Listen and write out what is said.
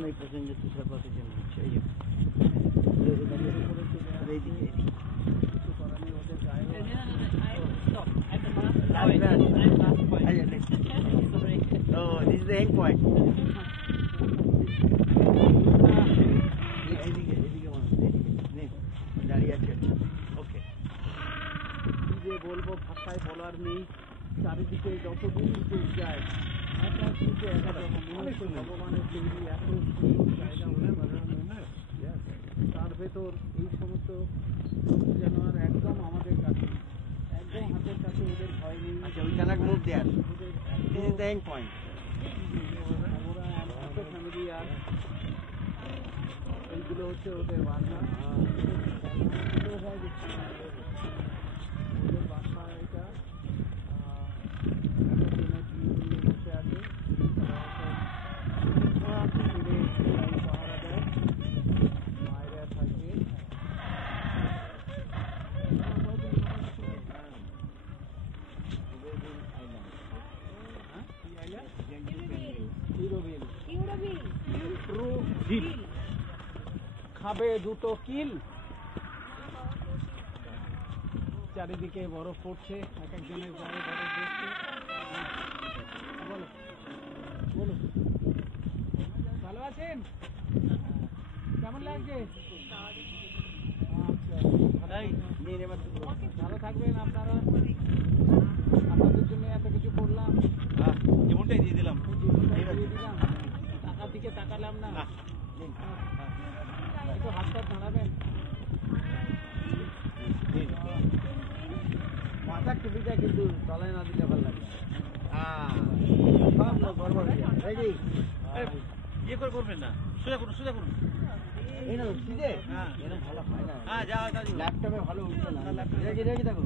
এই প্যাসেঞ্জার তুষারপাতের জন্য হচ্ছে এই Oh, this is the end point. দাঁড়িয়ে আছে ওকে কি যে বলবো ভাষায় বলার নেই চারিদিকে যত দূর যায় ভগবানের তৈরি এত জায়গা তার ভেতর এই সমস্ত যেন আর একদম আমাদের কাছে একদম হাতের কাছে ওদের ভয় নেই we can't move there this is the end point ওরা এত ফ্যামিলি আর এইগুলো হচ্ছে ওদের বাসা ওদের বাসা এটা বসে আছে পাহারা দেয় মায়েরা থাকে খাবে দুটো কিল চারিদিকে বরফ পড়ছে এক একজনের গায়ে বরফ পড়ছে বলো বলো ভালো আছেন কেমন লাগছে ভালো থাকবেন আপনারা আপনাদের জন্য এত কিছু করলাম জীবনটাই দিয়ে দিলাম টাকার দিকে তাকালাম না একটু হাতটা দাঁড়াবেন মাথা টুপিটা কিন্তু তলায় না দিলে ভালো লাগে ইয়ে করে করবেন না সোজা করুন সোজা করুন ভালো হয় না হ্যাঁ যা হয় ল্যাপটপে ভালো উঠছে না রেখে দেখো